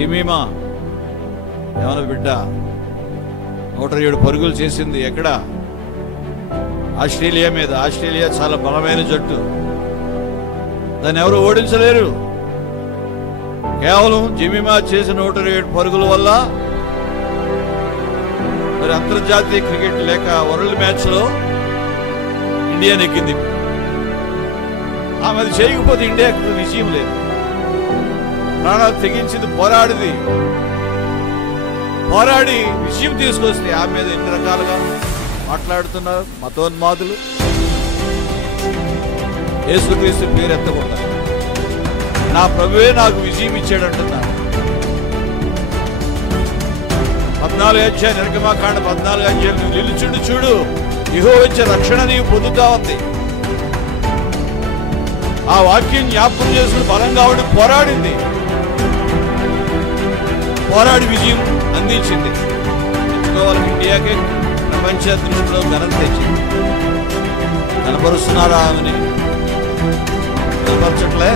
Jemimah ఏమన్నా బిడ్డ 107 పరుగులు చేసింది. ఎక్కడ? ఆస్ట్రేలియా మీద. ఆస్ట్రేలియా చాలా బలమైన జట్టు, దాన్ని ఎవరు ఓడించలేరు. కేవలం జమీమా చేసిన 107 పరుగుల వల్ల మరి అంతర్జాతీయ క్రికెట్ లేక వరల్డ్ మ్యాచ్ లో ఇండియా నెగ్గింది. ఆమె అది చేయకపోతే ఇండియాకు విజయం లేదు. ప్రాణాలు తెగించింది, పోరాడి విజయం తీసుకొస్తే ఆమె మీద ఎన్ని రకాలుగా మాట్లాడుతున్నారు మతోన్మాదులు. యేసుక్రీస్తు పేరు ఎత్తకుండా నా ప్రభువే నాకు విజయం ఇచ్చాడు అంటున్నారు. 14 అధ్యాయం నిర్గమకాండ 14 అధ్యాయం నువ్వు నిలుచుండు చూడు, యెహోవా ఇచ్చే రక్షణ నీవు పొందుతా ఉంది. ఆ వాక్యం జ్ఞాపకం చేసుకుని బలంగా ఉండి పోరాడి విజయం అందించింది. ఎత్తుకోవాలి ఇండియాకి ప్రపంచ దృష్టిలో ఘనత తెచ్చింది. కనపరుస్తున్నారా ఆమెని? కనపరచట్లే.